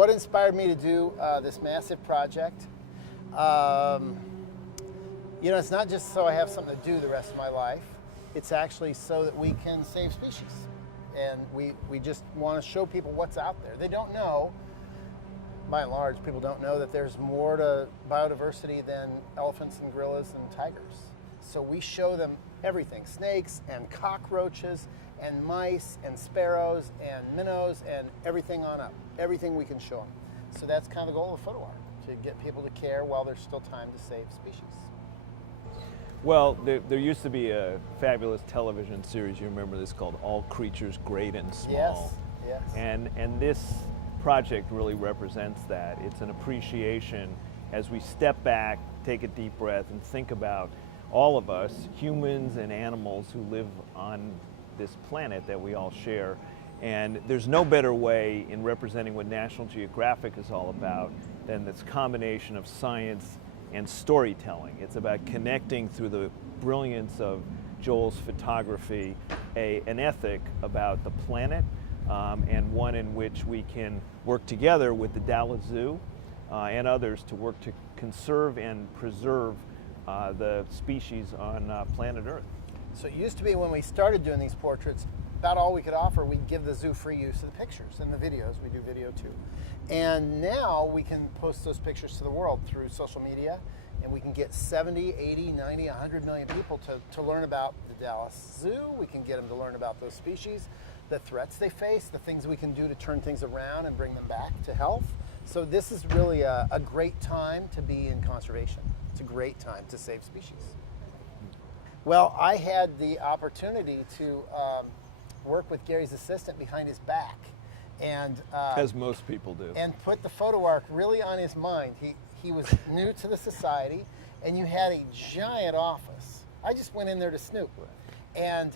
what inspired me to do this massive project? You know, it's not just so I have something to do the rest of my life. It's actually so that we can save species. And we just want to show people what's out there. They don't know, by and large, people don't know that there's more to biodiversity than elephants and gorillas and tigers. So we show them everything, snakes and cockroaches and mice and sparrows and minnows and everything on up, everything we can show them. So that's kind of the goal of Photo Ark, to get people to care while there's still time to save species. Well, there used to be a fabulous television series, you remember this, called All Creatures Great and Small. Yes, yes. And this project really represents that. It's an appreciation as we step back, take a deep breath, and think about all of us, humans and animals who live on this planet that we all share. And there's no better way in representing what National Geographic is all about than this combination of science and storytelling. It's about connecting through the brilliance of Joel's photography, an ethic about the planet, and one in which we can work together with the Dallas Zoo and others to work to conserve and preserve the species on planet Earth. So it used to be, when we started doing these portraits, about all we could offer, we'd give the zoo free use of the pictures and the videos. We do video too. And now we can post those pictures to the world through social media, and we can get 70, 80, 90, 100 million people to learn about the Dallas Zoo. We can get them to learn about those species, the threats they face, the things we can do to turn things around and bring them back to health. So this is really a great time to be in conservation. It's a great time to save species. Well, I had the opportunity to work with Gary's assistant behind his back, and as most people do, and put the Photo Ark really on his mind. He was new to the society, and you had a giant office. I just went in there to snoop, and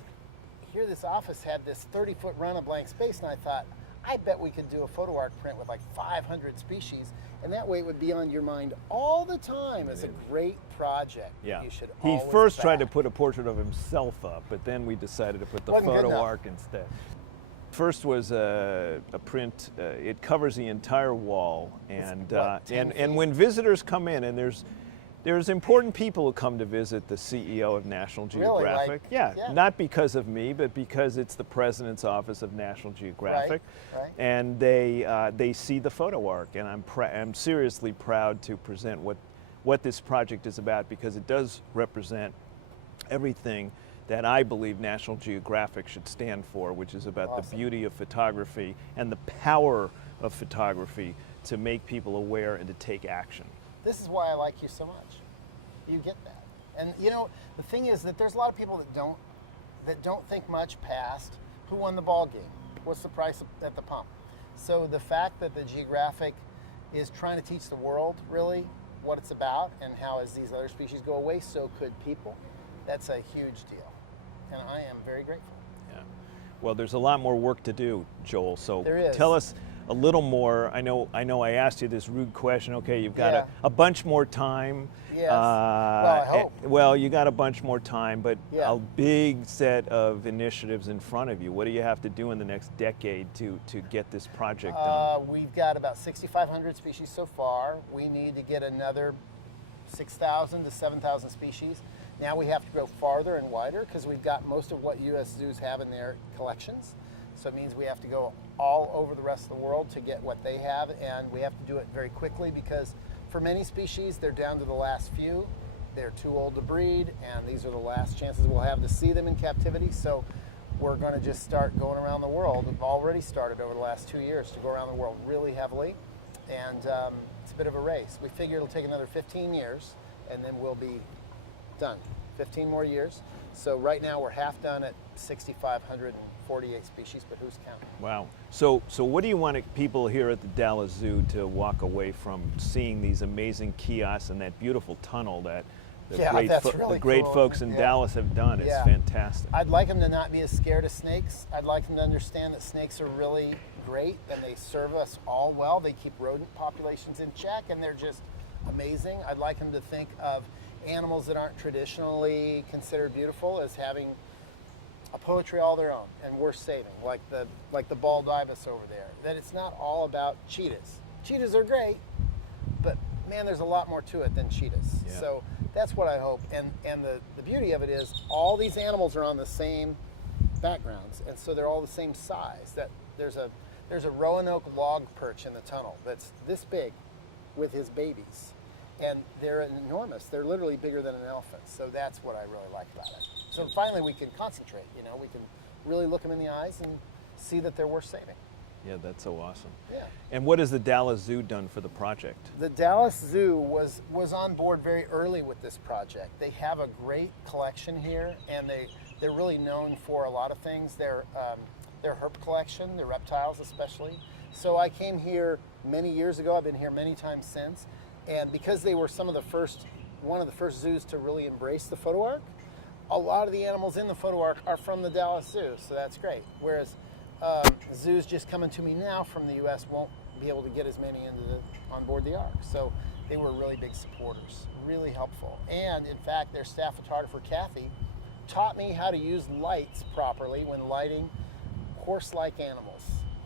here this office had this 30-foot run of blank space, and I thought, I bet we could do a Photo Ark print with like 500 species, and that way it would be on your mind all the time as a great project. Yeah. You should he always first back. tried to put a portrait of himself up, but then we decided to put the Photo Ark instead. First was a print. It covers the entire wall, and when visitors come in, and there's important people who come to visit the CEO of National Geographic. Really? Yeah, not because of me, but because it's the president's office of National Geographic, right. And they see the Photo Ark, and I'm seriously proud to present what this project is about, because it does represent everything that I believe National Geographic should stand for, which is about the beauty of photography and the power of photography to make people aware and to take action. This is why I like you so much. You get that. And you know, the thing is that there's a lot of people that don't think much past who won the ball game. What's the price at the pump? So the fact that the Geographic is trying to teach the world really what it's about, and how as these other species go away, so could people, that's a huge deal. And I am very grateful. Yeah. Well, there's a lot more work to do, Joel. So there is. Tell us a little more. I know I asked you this rude question. Okay, you've got a bunch more time. Yes. Well, I hope. Well, you got a bunch more time, but a big set of initiatives in front of you. What do you have to do in the next decade to get this project done? We've got about 6,500 species so far. We need to get another 6,000 to 7,000 species. Now we have to go farther and wider, because we've got most of what U.S. zoos have in their collections. So it means we have to go all over the rest of the world to get what they have, and we have to do it very quickly, because for many species, they're down to the last few. They're too old to breed, and these are the last chances we'll have to see them in captivity. So we're going to just start going around the world. We've already started over the last 2 years to go around the world really heavily, and it's a bit of a race. We figure it'll take another 15 years, and then we'll be done. 15 more years. So right now we're half done at 6,548 species, but who's counting? Wow. So what do you want people here at the Dallas Zoo to walk away from seeing these amazing kiosks and that beautiful tunnel that the great folks in Dallas have done? It's fantastic. I'd like them to not be as scared of snakes. I'd like them to understand that snakes are really great, and they serve us all well. They keep rodent populations in check, and they're just amazing. I'd like them to think of animals that aren't traditionally considered beautiful as having a poetry all their own and worth saving, like the bald ibis over there. That it's not all about cheetahs. cheetahs are great, but man, there's a lot more to it than cheetahs. Yeah. So that's what I hope. And the beauty of it is all these animals are on the same backgrounds, and so they're all the same size. That there's a Roanoke log perch in the tunnel that's this big with his babies, and they're enormous. They're literally bigger than an elephant. So that's what I really like about it. So finally we can concentrate, you know, we can really look them in the eyes and see that they're worth saving. Yeah, that's so awesome. Yeah. And what has the Dallas Zoo done for the project? The Dallas Zoo was on board very early with this project. They have a great collection here, and they're really known for a lot of things. Their herp collection, their reptiles especially. So I came here many years ago. I've been here many times since, and because they were one of the first zoos to really embrace the Photo Ark, a lot of the animals in the Photo Ark are from the Dallas Zoo, so that's great. Whereas zoos just coming to me now from the U.S. won't be able to get as many on board the Ark. So they were really big supporters, really helpful. And in fact, their staff photographer, Kathy, taught me how to use lights properly when lighting horse-like animals.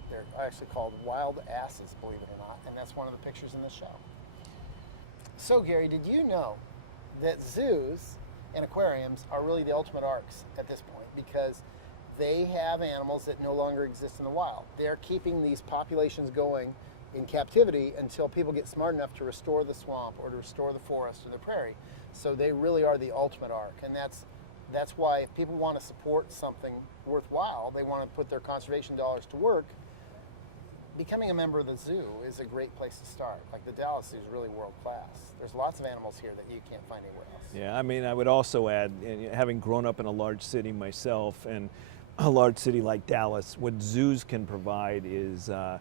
They're actually called wild asses, believe it or not, and that's one of the pictures in the show. So Gary, did you know that zoos and aquariums are really the ultimate arks at this point, because they have animals that no longer exist in the wild. They're keeping these populations going in captivity until people get smart enough to restore the swamp or to restore the forest or the prairie. So they really are the ultimate ark, and that's why if people want to support something worthwhile, they want to put their conservation dollars to work, becoming a member of the zoo is a great place to start. Like the Dallas Zoo is really world class. There's lots of animals here that you can't find anywhere else. Yeah, I mean, I would also add, having grown up in a large city myself, and a large city like Dallas, what zoos can provide is a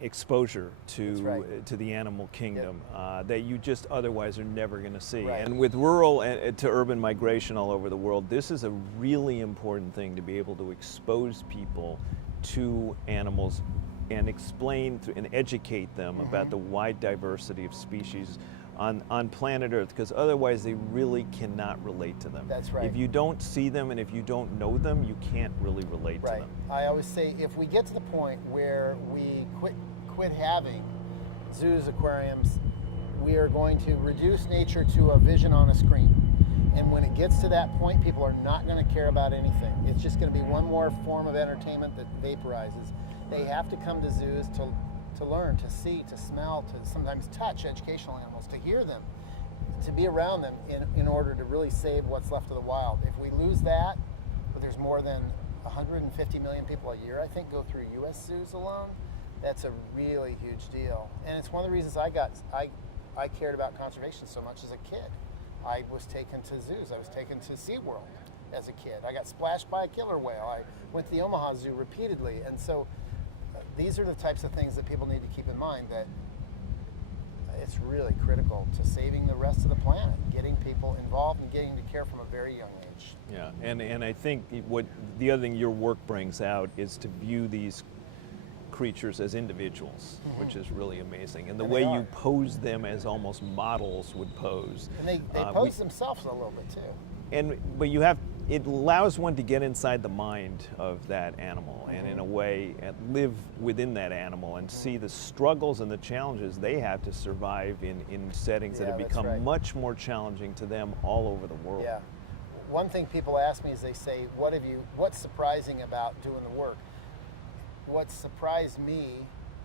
exposure to the animal kingdom that you just otherwise are never going to see. Right. And with rural to urban migration all over the world, this is a really important thing, to be able to expose people to animals and explain and educate them about the wide diversity of species on planet Earth, because otherwise they really cannot relate to them. That's right. If you don't see them and if you don't know them, you can't really relate to them. I always say, if we get to the point where we quit having zoos, aquariums, we are going to reduce nature to a vision on a screen. And when it gets to that point, people are not going to care about anything. It's just going to be one more form of entertainment that vaporizes. They have to come to zoos to learn, to see, to smell, to sometimes touch educational animals, to hear them, to be around them in order to really save what's left of the wild. If we lose that, but there's more than 150 million people a year, I think, go through U.S. zoos alone, that's a really huge deal. And it's one of the reasons I cared about conservation so much as a kid. I was taken to zoos. I was taken to SeaWorld as a kid. I got splashed by a killer whale. I went to the Omaha Zoo repeatedly. And so these are the types of things that people need to keep in mind, that it's really critical to saving the rest of the planet, getting people involved and getting to care from a very young age. Yeah, and I think what the other thing your work brings out is to view these creatures as individuals, which is really amazing. And the way you pose them as almost models would pose. And they pose themselves a little bit too. But it allows one to get inside the mind of that animal and in a way live within that animal and see the struggles and the challenges they have to survive in settings that have become much more challenging to them all over the world. Yeah. One thing people ask me is, they say, what's surprising about doing the work? What surprised me,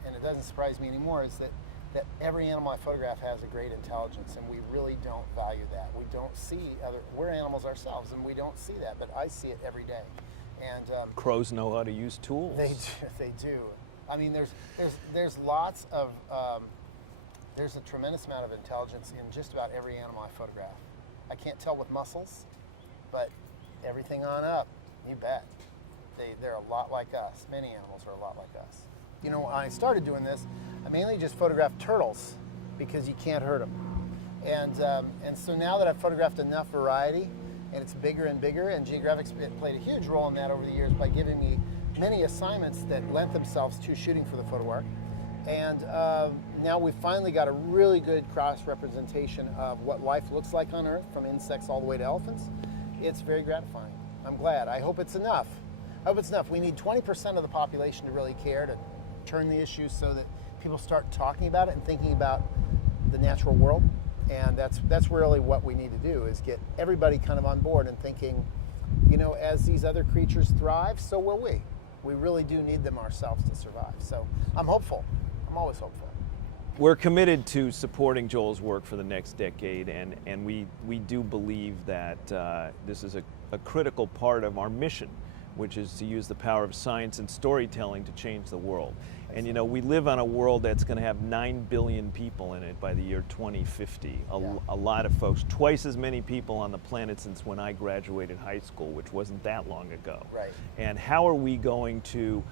and it doesn't surprise me anymore, is that every animal I photograph has a great intelligence, and we really don't value that. We don't see we're animals ourselves, and we don't see that, but I see it every day. And crows know how to use tools. They do. I mean, there's lots of there's a tremendous amount of intelligence in just about every animal I photograph. I can't tell with muscles, but everything on up, you bet. They're a lot like us. Many animals are a lot like us. You know, when I started doing this, I mainly just photographed turtles because you can't hurt them. And so now that I've photographed enough variety, and it's bigger and bigger, and Geographic's played a huge role in that over the years by giving me many assignments that lent themselves to shooting for the Photo Ark. And now we've finally got a really good cross-representation of what life looks like on Earth, from insects all the way to elephants. It's very gratifying. I'm glad. I hope it's enough. We need 20% of the population to really care, to turn the issue so that people start talking about it and thinking about the natural world. And that's really what we need to do, is get everybody kind of on board and thinking, you know, as these other creatures thrive, so will we. We really do need them ourselves to survive. So I'm hopeful. I'm always hopeful. We're committed to supporting Joel's work for the next decade, and we do believe that this is a critical part of our mission, which is to use the power of science and storytelling to change the world. And you know, we live on a world that's going to have 9 billion people in it by the year 2050. A lot of folks, twice as many people on the planet since when I graduated high school, which wasn't that long ago. Right. And how are we going to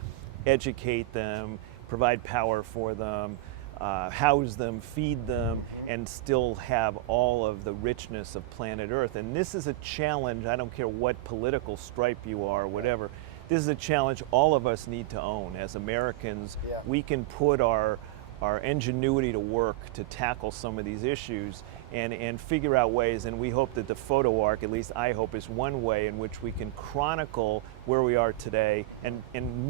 educate them, provide power for them, house them, feed them, and still have all of the richness of planet Earth? And this is a challenge. I don't care what political stripe you are, or whatever. This is a challenge all of us need to own. As Americans, we can put our ingenuity to work to tackle some of these issues and figure out ways, and we hope that the Photo Ark, at least I hope, is one way in which we can chronicle where we are today and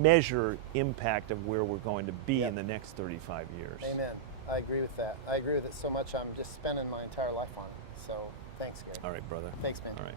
measure impact of where we're going to be in the next 35 years. Amen. I agree with that. I agree with it so much, I'm just spending my entire life on it. So thanks, Gary. All right, brother. Thanks, man. All right.